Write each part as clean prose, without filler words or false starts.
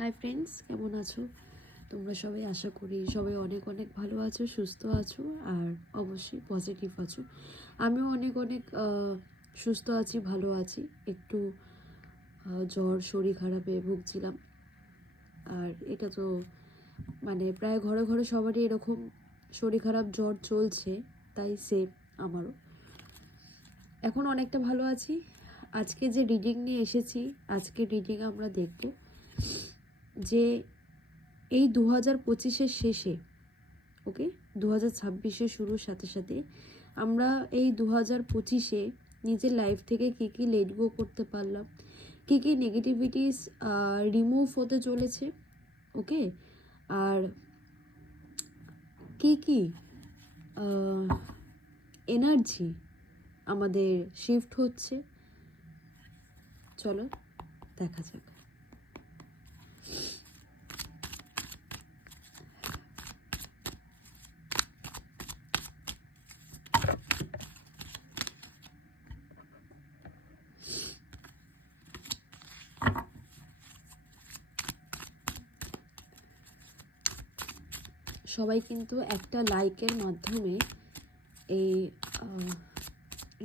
Hi friends, কেমন আছো তোমরা সবাই? আশা করি সবাই অনেক অনেক ভালো আছো, সুস্থ আছো আর অবশ্যই পজিটিভ আছো। আমিও অনেক অনেক সুস্থ আছি, ভালো আছি। একটু জ্বর, শরীর খারাপে ভুগছিলাম। আর এটা তো মানে প্রায় ঘরে ঘরে সবারই এরকম শরীর খারাপ, জ্বর চলছে, তাই সেম আমারও। এখন অনেকটা ভালো আছি। আজকে যে রিডিং নিয়ে এসেছি, আজকে রিডিং আমরা দেখব যে এই 2025-এর শেষে, ওকে, 2026-এ শুরুর সাথে সাথে আমরা এই 2025-এ নিজের লাইফ থেকে কী কী লেট গো করতে পারলাম, কী কী নেগেটিভিটিস রিমুভ হতে চলেছে, ওকে, আর কী কী এনার্জি আমাদের শিফট হচ্ছে, চলো দেখা যাক। সবাই কিন্তু একটা লাইকের মাধ্যমে এই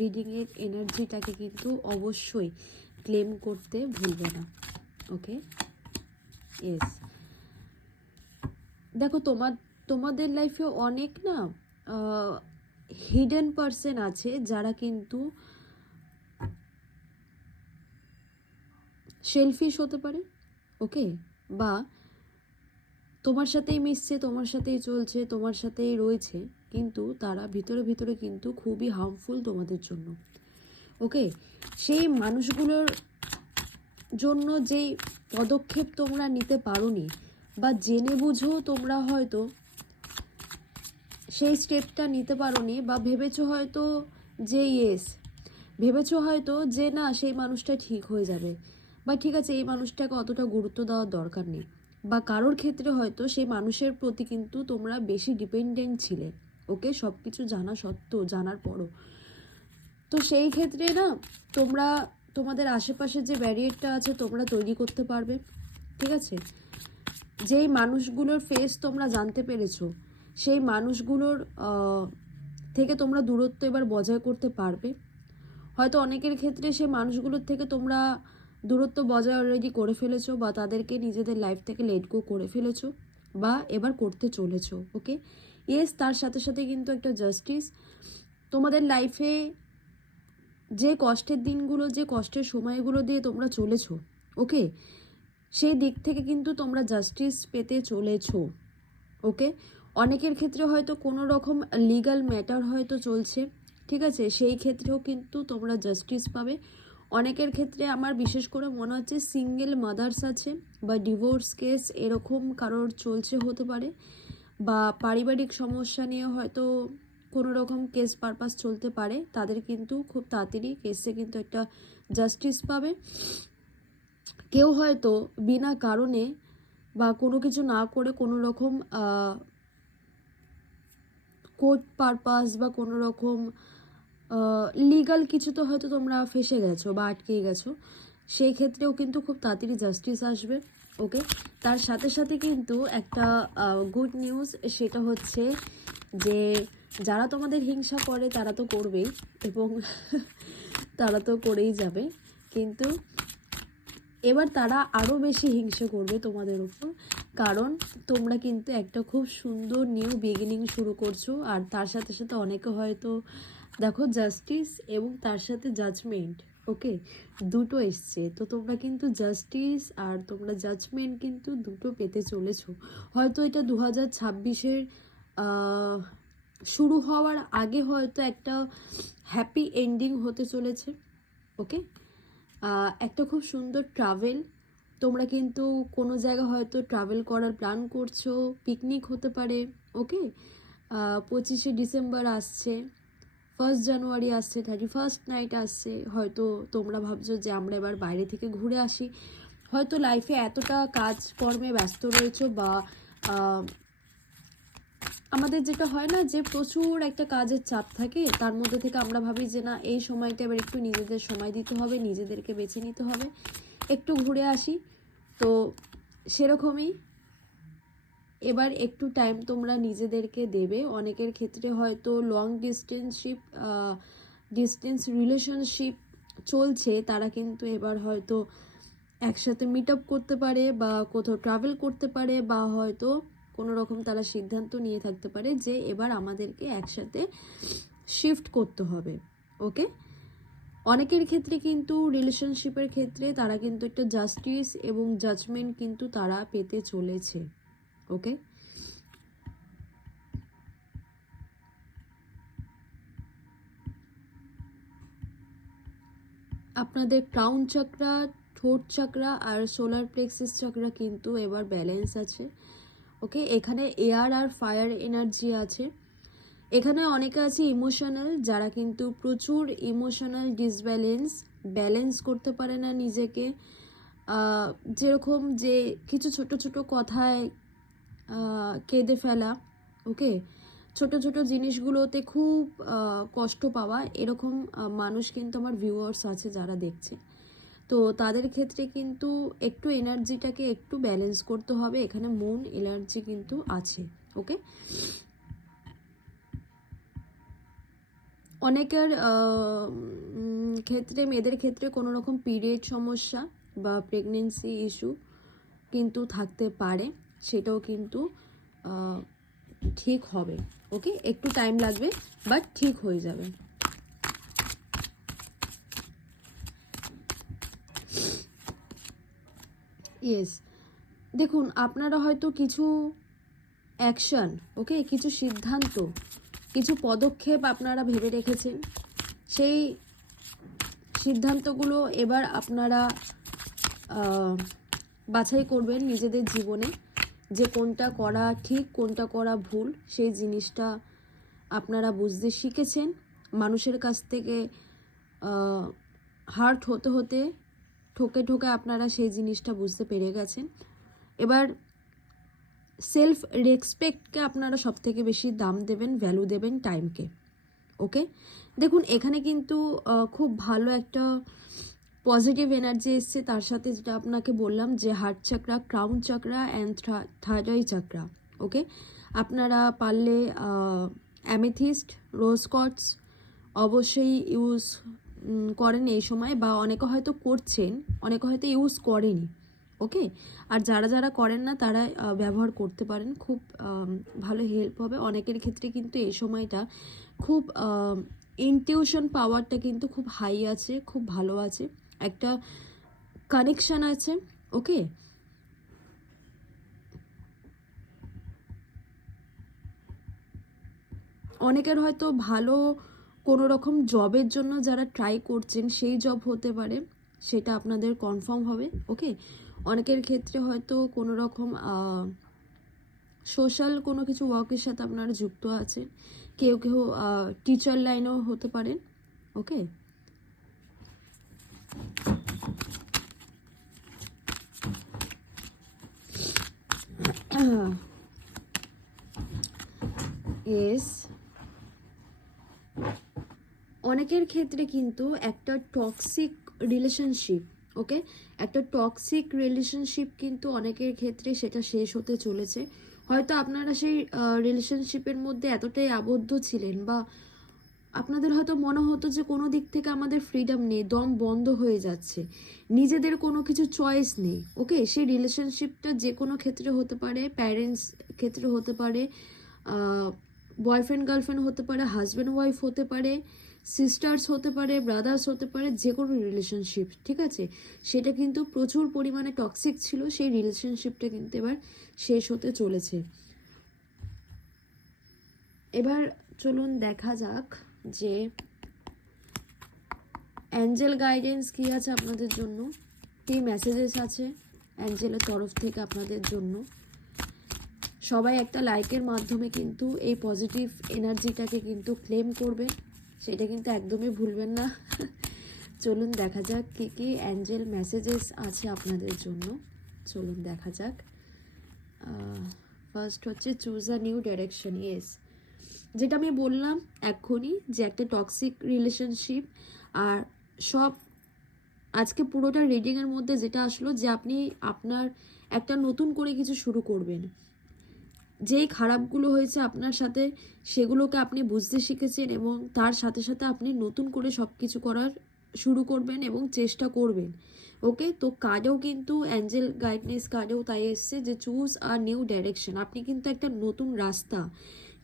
রিডিংয়ের এনার্জিটাকে কিন্তু অবশ্যই ক্লেম করতে ভুলবে না, ওকে। ইয়েস, দেখো তোমাদের লাইফে অনেক না হিডেন পার্সন আছে যারা কিন্তু সেলফিশ হতে পারে, ওকে, বা তোমার সাথেই মিশছে, তোমার সাথেই চলছে, তোমার সাথেই রয়েছে, কিন্তু তারা ভিতরে ভিতরে কিন্তু খুবই হার্মফুল তোমাদের জন্য, ওকে। সেই মানুষগুলোর জন্য যেই পদক্ষেপ তোমরা নিতে পারোনি বা জেনে বুঝেও তোমরা হয়তো সেই স্টেপটা নিতে পারোনি, বা ভেবেছো হয়তো যে ভেবেছো হয়তো যে না, সেই মানুষটা ঠিক হয়ে যাবে, বা ঠিক আছে এই মানুষটাকে অতটা গুরুত্ব দেওয়ার দরকার নেই, বা কারোর ক্ষেত্রে হয়তো সেই মানুষের প্রতি কিন্তু তোমরা বেশি ডিপেন্ডেন্ট ছিলে, ওকে, সব কিছু জানা সত্ত্বেও, জানার পরও। তো সেই ক্ষেত্রে না তোমরা তোমাদের আশেপাশে যে ব্যারিয়ারটা আছে তোমরা তৈরি করতে পারবে, ঠিক আছে। যেই মানুষগুলোর ফেস তোমরা জানতে পেরেছো, সেই মানুষগুলোর থেকে তোমরা দূরত্ব এবার বজায় করতে পারবে। হয়তো অনেকের ক্ষেত্রে সেই মানুষগুলোর থেকে তোমরা দূরত্ব বজায় অলরেডি করে ফেলেছো, বা তাদেরকে নিজেদের লাইফ থেকে লেট গো করে ফেলেছো, বা এবার করতে চলেছো, ওকে। ইয়েস, তার সাথে সাথে কিন্তু একটা জাস্টিস তোমাদের লাইফে, যে কষ্টের দিনগুলো, যে কষ্টের সময়গুলো দিয়ে তোমরা চলেছো, ওকে, সেই দিক থেকে কিন্তু তোমরা জাস্টিস পেতে চলেছো, ওকে। অনেকের ক্ষেত্রে হয়তো কোনো রকম লিগ্যাল ম্যাটার হয়তো চলছে, ঠিক আছে, সেই ক্ষেত্রেও কিন্তু তোমরা জাস্টিস পাবে। অনেকের ক্ষেত্রে আমার বিশেষ করে মনে হচ্ছে সিঙ্গেল মাদার্স আছে, বা ডিভোর্স কেস এরকম কারোর চলছে হতে পারে, বা পারিবারিক সমস্যা নিয়ে হয়তো কোনো রকম কেস পারপাস চলতে পারে, তাদের কিন্তু খুব তাড়াতাড়ি কেসে কিন্তু একটা জাস্টিস পাবে। কেউ হয়তো বিনা কারণে বা কোনো কিছু না করে কোনো রকম কোর্ট পারপাস বা কোনো রকম লিগাল কিছুতে হয়তো তোমরা ফেসে গেছো বা আটকে গেছো, সেই ক্ষেত্রেও কিন্তু খুব তাড়াতাড়ি জাস্টিস আসবে, ওকে। তার সাথে সাথে কিন্তু একটা গুড নিউজ, সেটা হচ্ছে যে যারা তোমাদের হিংসা করে তারা তো করবেই, এবং তারা তো করেই যাবে, কিন্তু এবার তারা আরও বেশি হিংসে করবে তোমাদের উপর, কারণ তোমরা কিন্তু একটা খুব সুন্দর নিউ বিগিনিং শুরু করছো। আর তার সাথে সাথে অনেকে হয়তো দেখো জাস্টিস এবং তার সাথে জাজমেন্ট, ওকে, দুটো এসছে, তো তোমরা কিন্তু জাস্টিস আর তোমরা জাজমেন্ট কিন্তু দুটো পেতে চলেছো। হয়তো এটা 2026-এর শুরু হওয়ার আগে হয়তো একটা হ্যাপি এন্ডিং হতে চলেছে, ওকে। একটা খুব সুন্দর ট্রাভেল, তোমরা কিন্তু কোনো জায়গা হয়তো ট্রাভেল করার প্ল্যান করছো, পিকনিক হতে পারে, ওকে। 25শে ডিসেম্বর আসছে, 1 জানুয়ারি আসছে, 31st নাইট আসছে, হয়তো তোমরা ভাবছো যে আমরা এবার বাইরে থেকে ঘুরে আসি। হয়তো লাইফে এতটা কাজকর্মে ব্যস্ত রয়েছো, বা আমাদের যেটা হয় না যে প্রচুর একটা কাজের চাপ থাকে, তার মধ্যে থেকে আমরা ভাবি যে না, এই সময়টা এবার একটু নিজেদের সময় দিতে হবে, নিজেদেরকে বেছে নিতে হবে, একটু ঘুরে আসি। তো সেরকমই এবার একটু টাইম তোমরা নিজেদেরকে দেবে। অনেকের ক্ষেত্রে হয়তো লং ডিস্টেন্স রিলেশনশিপ চলছে, তারা কিন্তু এবার হয়তো একসাথে মিট আপ করতে পারে বা কোথাও ট্রাভেল করতে পারে, বা হয়তো কোনো রকম তারা সিদ্ধান্ত নিয়ে থাকতে পারে যে এবার আমাদেরকে একসাথে শিফট করতে হবে। ওকে, অনেকের ক্ষেত্রে কিন্তু রিলেশনশিপের ক্ষেত্রে তারা কিন্তু একটা জাস্টিস এবং জাজমেন্ট কিন্তু তারা পেতে চলেছে। ওকে, আপনাদের ক্রাউন চাকরা, ঠোঁট চাকরা আর সোলার প্লেক্সাস চাকরা কিন্তু এবার ব্যালেন্স আছে। ওকে, এখানে এয়ার আর ফায়ার এনার্জি আছে। এখানে অনেকে আছে ইমোশনাল, যারা কিন্তু প্রচুর ইমোশনাল ব্যালেন্স করতে পারে না নিজেকে। যেরকম যে কিছু ছোট ছোট কথায় কেঁদে ফেলা, ওকে, ছোট ছোট জিনিসগুলোতে খুব কষ্ট পাওয়া, এরকম মানুষ কিন্তু আমার ভিউয়ার্স আছে যারা দেখছে। তো তাদের ক্ষেত্রে কিন্তু একটু এনার্জিটাকে একটু ব্যালেন্স করতে হবে। এখানে মুন এনার্জি কিন্তু আছে। ওকে, অনেকের ক্ষেত্রে, মেয়েদের ক্ষেত্রে কোনো রকম পিরিয়ড সমস্যা বা প্রেগনেন্সি ইস্যু কিন্তু থাকতে পারে, সেটাও কিন্তু ঠিক হবে। ওকে, একটু টাইম লাগবে বাট ঠিক হয়ে যাবে। ইয়েস, দেখুন আপনারা হয়তো কিছু অ্যাকশন, ওকে, কিছু সিদ্ধান্ত, কিছু পদক্ষেপ আপনারা ভেবে রেখেছেন। সেই সিদ্ধান্তগুলো এবার আপনারা বাছাই করবেন নিজেদের জীবনে, যে কোনটা করা ঠিক কোনটা করা ভুল, সেই জিনিসটা আপনারা বুঝতে শিখেছেন। মানুষের কাছ থেকে হার্ট হতে হতে, ঠকে ঠকে আপনারা সেই জিনিসটা বুঝতে পেরে গেছেন। এবার সেলফ রেসপেক্টকে আপনারা সব থেকে বেশি দাম দেবেন, ভ্যালু দেবেন টাইমকে। ওকে, দেখুন এখানে কিন্তু খুব ভালো একটা পজিটিভ এনার্জি এসছে। তার সাথে যেটা আপনাকে বললাম যে heart chakra, crown chakra and third eye chakra. Okay, আপনারা পারলে অ্যামেথিস্ট, রোজ কোয়ার্টজ অবশ্যই ইউজ করেন এই সময়, বা অনেকে হয়তো করছেন, অনেকে হয়তো ইউজ করেনি। ওকে, আর যারা যারা করেন না তারা ব্যবহার করতে পারেন, খুব ভালো হেল্প হবে। অনেকের ক্ষেত্রে কিন্তু এই সময়টা খুব ইনটিউশন পাওয়ারটা কিন্তু খুব হাই আছে, খুব ভালো আছে, একটা কানেকশান আছে। ওকে, অনেকের হয়তো ভালো কোনো রকম জবের জন্য যারা ট্রাই করছেন সেই জব হতে পারে, সেটা আপনাদের কনফার্ম হবে। ওকে, অনেকের ক্ষেত্রে হয়তো কোনো রকম সোশ্যাল কোনো কিছু ওয়ার্কের সাথে আপনারা যুক্ত আছেন, কেউ কেউ টিচার লাইনেও হতে পারেন। ওকে, ইয়েস, অনেকের ক্ষেত্রে কিন্তু একটা টক্সিক রিলেশনশিপ, ওকে, একটা টক্সিক রিলেশনশিপ কিন্তু অনেকের ক্ষেত্রে সেটা শেষ হতে চলেছে। হয়তো আপনারা সেই রিলেশনশিপের মধ্যে এতটাই আবদ্ধ ছিলেন, বা আপনাদের হয়তো মনে হতো যে কোনো দিক থেকে আমাদের ফ্রিডম নেই, দম বন্ধ হয়ে যাচ্ছে, নিজেদের কোনো কিছু চয়েস নেই। ওকে, সেই রিলেশনশিপটা যে কোনো ক্ষেত্রে হতে পারে, প্যারেন্টস ক্ষেত্রে হতে পারে, বয়ফ্রেন্ড গার্লফ্রেন্ড হতে পারে, হাজব্যান্ড ওয়াইফ হতে পারে, সিস্টার্স হতে পারে, ব্রাদার্স হতে পারে, যে কোনো রিলেশনশিপ, ঠিক আছে, সেটা কিন্তু প্রচুর পরিমাণে টক্সিক ছিল। সেই রিলেশনশিপটা কিন্তু এবার শেষ হতে চলেছে। এবার চলুন দেখা যাক যে অ্যাঞ্জেল গাইডেন্স কী আছে আপনাদের জন্য, কী মেসেজেস আছে অ্যাঞ্জেলের তরফ থেকে আপনাদের জন্য। সবাই একটা লাইকের মাধ্যমে কিন্তু এই পজিটিভ এনার্জিটাকে কিন্তু ক্লেম করবে, সেটা কিন্তু একদমই ভুলবেন না। চলুন দেখা যাক কী কী অ্যাঞ্জেল মেসেজেস আছে আপনাদের জন্য। চলুন দেখা যাক। ফার্স্ট হচ্ছে choose a new direction. Yes, যেটা আমি বললাম এক্ষুনি, যে একটা টক্সিক রিলেশনশিপ, আর সব আজকে পুরোটা রিডিংয়ের মধ্যে যেটা আসলো যে আপনি আপনার একটা নতুন করে কিছু শুরু করবেন। যেই খারাপগুলো হয়েছে আপনার সাথে সেগুলোকে আপনি বুঝতে শিখেছেন এবং তার সাথে সাথে আপনি নতুন করে সব কিছু করার শুরু করবেন এবং চেষ্টা করবেন। ওকে, তো কার্ডেও কিন্তু অ্যাঞ্জেল গাইডনেস কার্ডেও তাই এসছে যে চুজ আ নিউ ডাইরেকশন। আপনি কিন্তু একটা নতুন রাস্তা,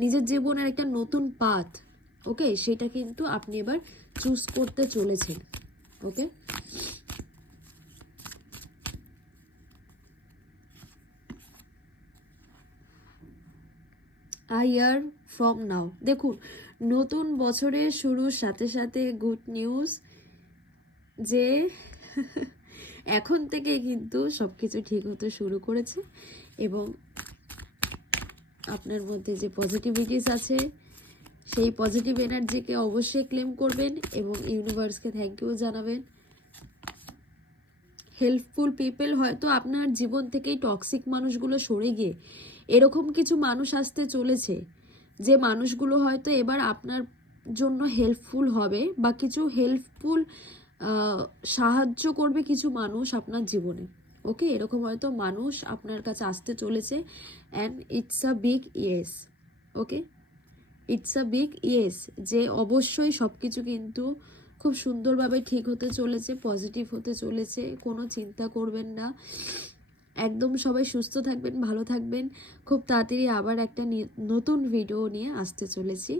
নিজের জীবনের একটা নতুন পাথ, ওকে, সেটা কিন্তু আপনি এবার চুজ করতে চলেছেন। ওকে, আ ইয়ার ফ্রম নাও। দেখুন, নতুন বছরের শুরুর সাথে সাথে গুড নিউজ যে এখন থেকে কিন্তু সব কিছু ঠিক হতে শুরু করেছে এবং আপনার মধ্যে যে পজিটিভিটিস আছে সেই পজিটিভ এনার্জিকে অবশ্যই ক্লেম করবেন এবং ইউনিভার্সকে থ্যাংক ইউ জানাবেন। হেল্পফুল পিপল, হয়তো আপনার জীবন থেকেই টক্সিক মানুষগুলো সরে গিয়ে এরকম কিছু মানুষ আসতে চলেছে যে মানুষগুলো হয়তো এবার আপনার জন্য হেল্পফুল হবে বা কিছু হেল্পফুল সাহায্য করবে কিছু মানুষ আপনার জীবনে। ওকে, এরকম হয়তো মানুষ আপনার কাছে আসতে চলেছে and it's a big yes. Okay, it's a big yes, যে অবশ্যই সব কিছু কিন্তু খুব সুন্দরভাবে ঠিক হতে চলেছে, পজিটিভ হতে চলেছে, কোনো চিন্তা করবেন না। একদম সবাই সুস্থ থাকবেন, ভালো থাকবেন। খুব তাড়াতাড়ি আবার একটা নতুন ভিডিও নিয়ে আসতে চলেছি।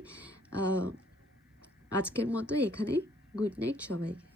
আজকের মতো এখানেই। গুড নাইট সবাইকে।